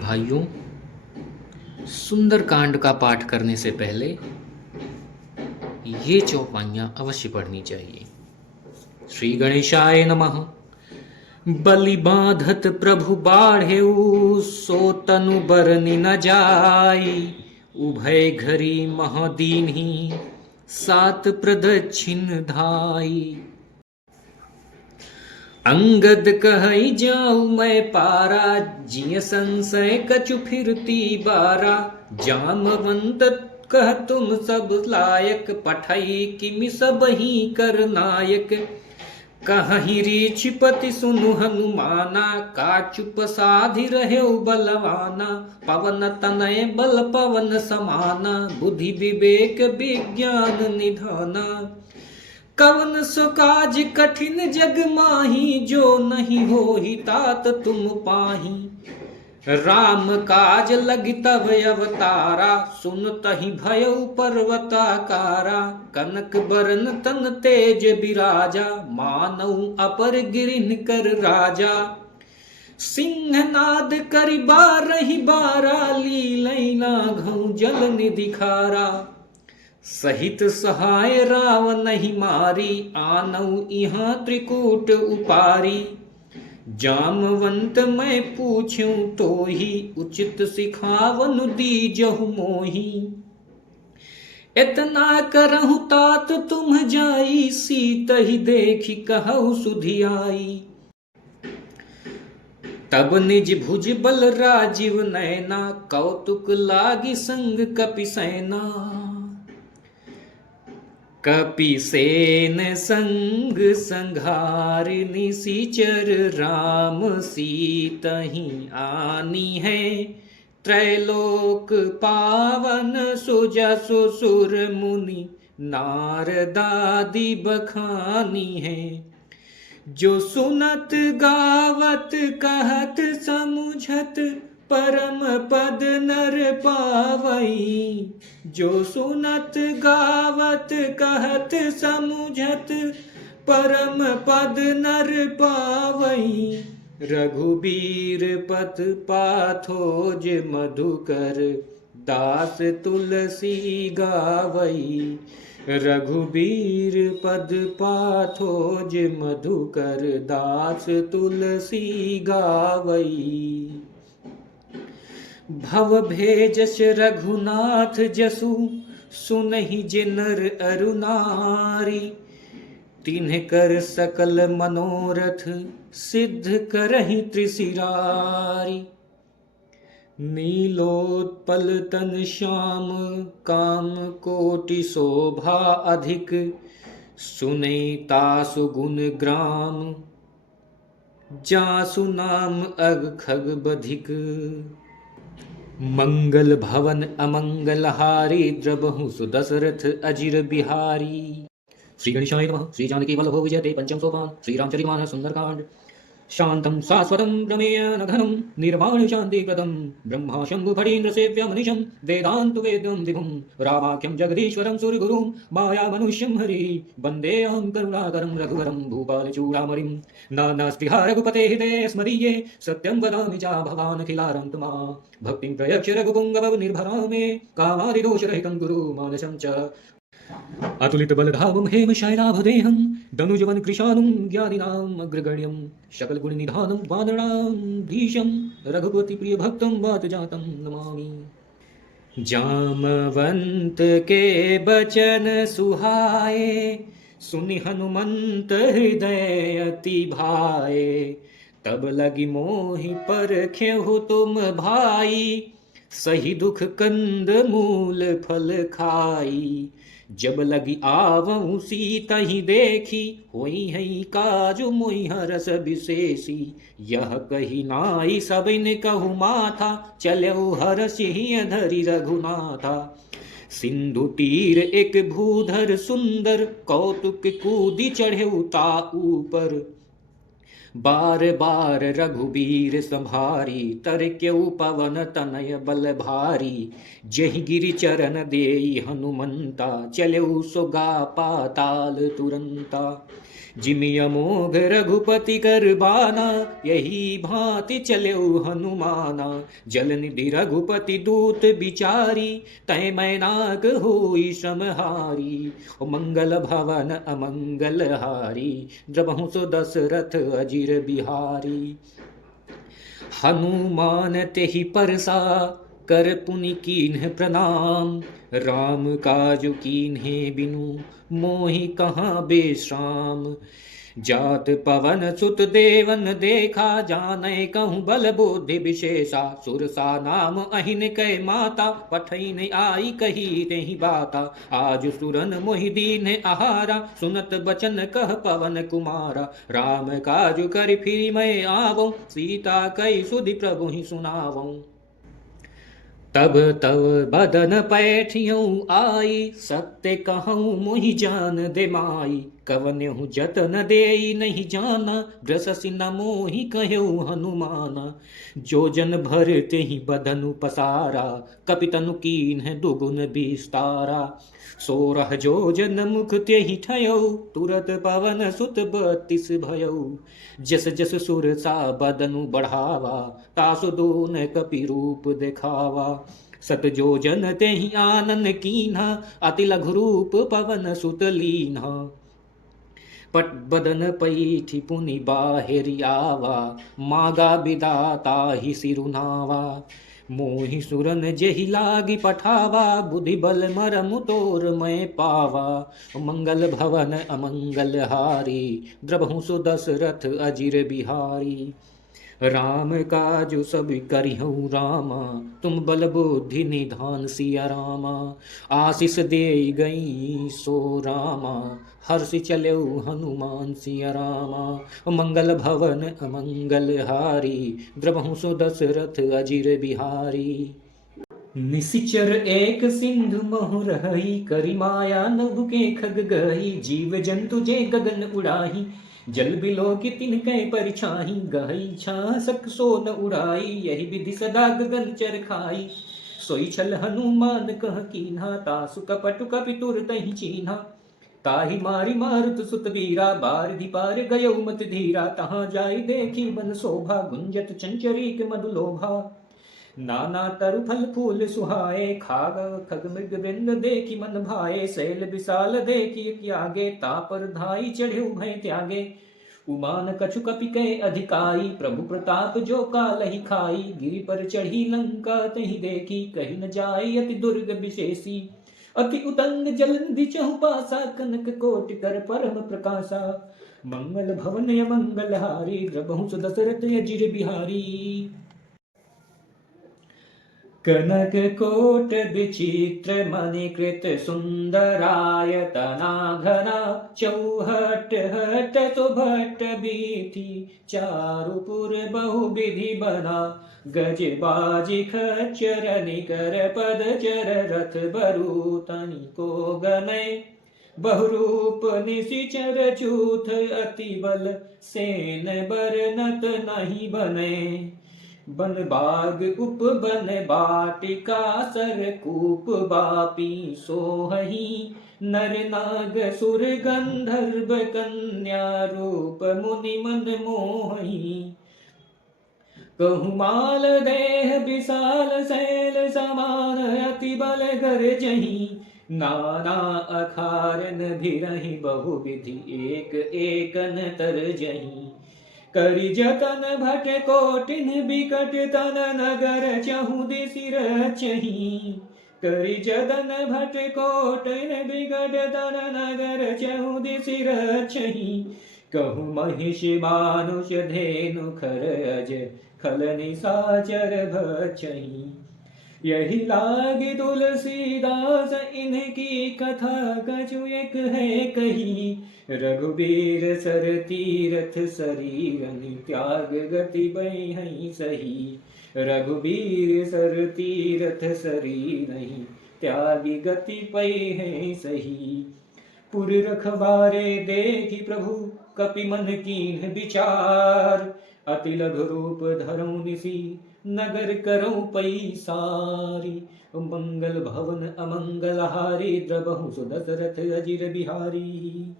भाइयों, सुंदरकांड का पाठ करने से पहले ये चौपाइयाँ अवश्य पढ़नी चाहिए। श्री गणेशाय नमः। बलि बांधत प्रभु बाढ़ेऊ, सो तनु बरनि न जाई। उभय घरी महदीन्ही, सात प्रदक्षिण धाई। अंगद कहई जाऊँ मैं पारा, जिय संशय कछु फिरती बारा। जामवंत कह तुम सब लायक, पठई किमि सब ही कर नायक। कहहि रीछपति सुनु हनुमाना, का चुप साधि रहेउ बलवाना। पवन तनय बल पवन समाना, बुद्धि विवेक विज्ञान निधाना। कवन सो काज कठिन जग माही, जो नहीं होहि तात तुम पाही। राम काज लगी तब अवतारा, सुनतहि भयउ पर्वताकारा। कनक बरन तन तेज बिराजा, मानऊ अपर गिरिन कर राजा। सिंहनाद करि बारहि बारा, लीलई नाघउ जल निधि खारा। सहित सहाय रावण ही मारी, आनऊ इहाँ त्रिकूट उपारी। जामवंत मैं पूछूं तो ही, उचित सिखावन दीजहु मोही। इतना करहु तात तुम जाई, सीत ही देखी कहु सुधियाई। तब निज भुज बल राजीव नैना, कौतुक लागी संग कपि सेना। कपिसेन संग संघार, निशिचर राम सीतहि आनी है। त्रैलोक पावन सुजसु सुर मुनि, नारदादि बखानी है। जो सुनत गावत कहत समुझत, परम पद नर पावई। जो सुनत गावत कहत समुझत, परम पद नर पावई। रघुबीर पत पाथोज मधुकर, दास तुलसी गावई। रघुबीर पद पाथोज मधुकर, दास तुलसी गावई। भव भेजस रघुनाथ जसु, सुनहि जे नर अरु नारी। तिन्ह कर सकल मनोरथ, सिद्ध करहि त्रिशिरारी। नीलोत्पल तन श्याम, काम कोटि शोभा अधिक। सुनै तासु गुण ग्राम, जासु नाम अग खग बधिक। मंगल भवन अमंगल हारी, द्रबहु सुदशरथ अजिर बिहारी। श्री गणेशाय नमः। श्री जानकी वल्लभो विजयते पंचम सोपान। श्री रामचरितमानस सुंदरकांड। शांतं शाश्वतं प्रमेय नघनं, निर्वाण शांति प्रदं। ब्रह्मा शंभु फणीन्द्र सेव्यं मनीषं, वेदांत वेद्यं विभुं। रामाख्यं जगदीश्वरं सुरगुरुं, माया मनुष्यं हरि। वन्देऽहं करुणाकरं रघुवरं, भूपालचूडामणिं। नानास्पृहा रघुपते हिते स्मदीये, सत्यं वदामि च भवानखिलारं मा। भक्तिं प्रयच्छ रघुपुङ्गव निर्भरा मे, कामादिदोषरहितं कुरु मानसं च। अतुलित बलधामं हेम शयनाभदेहं, दनुजवन कृशानुं ज्ञानिनाम् अग्रगण्यं। सकल गुण निधानं वानराणां धीशं, रघुपति प्रिय भक्तं वातजातं नमामि। जामवंत के बचन सुहाए, सुनि हनुमंत हृदय अति भाए। तब लगी मोहि परखेहु तुम भाई, सही दुख कंद मूल फल खाई। जब लगी आवहु सीतहि देखी, होई हई काजु मोहि हरस विशेषी। यह कही नाई सबिन कहु माथा, चलऊ हरषि धरि रघुनाथा। सिंधु तीर एक भूधर सुंदर, कौतुक कूदि चढ़ेउ ता ऊपर। बार बार रघुबीर संभारी, तरक्यउ पवन तनय बल भारी। जहि गिरि चरण देई हनुमंता, चलेउ सो गा पाताल तुरंता। जिमि अमोघ रघुपति कर बाना, यही भांति चलेउ हनुमाना। जल निधि रघुपति दूत बिचारी, तय मैनाक होई श्रमहारी। मंगल भवन अमंगल हारी, द्रबहु सो दशरथ अजिर बिहारी। हनुमान तेहि परसा, कर पुनि कीन्ह प्रणाम। राम काजु कीन्हे बिनु, मोहि कहाँ बेश्राम। जात पवन सुत देवन देखा, जानै कहूँ बल बुद्धि विशेषा। सुरसा नाम अहिन कै माता, पठैन आई कही तेहि बाता। आज सुरन मोहि दीन्ह आहारा, सुनत बचन कह पवन कुमारा। राम काजु कर फिरि मैं आवऊँ, सीता कई सुधि प्रभु ही सुनावऊँ। तब तब बदन पैठियऊँ आई, सत्य कहूँ मोहि जान दे माई। कवन्हु जतन देई नहीं जाना, ग्रससि न मोहि कह्यऊ हनुमाना। जो जन भर तेहि बदनु पसारा, कपितनु कीन्ह दुगुन विस्तारा। 16 जोजन मुख तेहि ठयऊ, तुरत पवन सुत 32 भयऊ। जस जस सुरसा बदनु बढ़ावा, तासु दून कपि रूप देखावा। 7 जोजन तेहि आनन कीन्हा, अति लघु रूप पवन सुत लीन्हा। पट बदन पैठि पुनि बाहिर आवा, मागा विदाता ही सिरुनावा। मोहि सुरन जेहि लागी पठावा, बुद्धि बल मरमु तोर मैं पावा। मंगल भवन अमंगल हारी, द्रबहु सो दशरथ अजिर बिहारी। राम काजु सब करिहु रामा, तुम बल बुद्धि निधान सिया रामा। आशीष दे गई सो रामा, हर्षि चलेउ हनुमान सिया रामा। मंगल भवन अमंगल हारी, द्रबहु सो दशरथ अजिर बिहारी। निशिचर एक सिंधु महु रही, करि माया नभ के खग गही। जीव जंतु जे गगन उड़ाही, जल बिलो की तिनकै परिछाही। गहई छासक सो न उड़ाई, यही विधि सदा गगन चर खाई। सोई छल हनुमान कह कीन्हा, तासु कपट कपि तुर तहि चीन्हा। ताहि मारी मारुत सुत वीरा, बारधि पार गयउ मत धीरा। तहाँ जाई देखी बन शोभा, गुंजत चंचरीक मधु लोभा। नाना तरु फल फूल सुहाए, खाग खग मृग वृंद देखी मन भाए। शैल विशाल देखी आगे, तापर धाई चढ़े भय त्यागे। उमान कछु कपि कै अधिकाई, प्रभु प्रताप जो कालहि खाई। गिरि पर चढ़ी लंका तहि देखी, कही न जाई अति दुर्ग विशेषी। अति उतंग जल निधि चहु पासा, कनक कोटि कर परम प्रकाशा। मंगल भवन अमंगल हारी, द्रबहु सो दशरथ अजिर बिहारी। कनक कोट विचित्र मणिकृत सुंदरायतना घना। चौहट हट सुभट बीथी, चारुपुर बहुविधि बना। गज बाजी खच्चर निकर पद चर, रथ बरु तनिको गनय। बहुरूप निशिचर चूथ, अति बल सेन बरनत नहीं बने। बन बाग उप बन बाटिका, सर कूप बापी सोहही। नर नाग सुर गंधर्व कन्या, रूप मुनि मन मोहही। कहु देह विशाल शैल समान, अति बल गरजही। नाना अखारन भिरहि बहुविधि, एक एकन तरजही। करि जतन भट कोटिन बिकट तन, नगर चहु दिसि रचही। करि जतन भट कोटिन बिकट तन, नगर चहु दिसि रचही। कहु महिषी मानुष धेनु खर अज, खल निशाचर भक्षही। यही लागी तुलसीदास इनकी कथा, कछु एक है कही। रघुबीर सर तीरथ शरीरनि, त्याग गति बहि सही। रघुबीर सर तीरथ शरीरनि, त्यागी गति पै है सही। पुर रखवारे देखी प्रभु, कपि मन कीन्ह विचार, अति लघु रूप धरऊं निसी, नगर करऊं पैसारी। मंगल भवन अमंगलहारी, द्रबहु सुदशरथ अजिर बिहारी।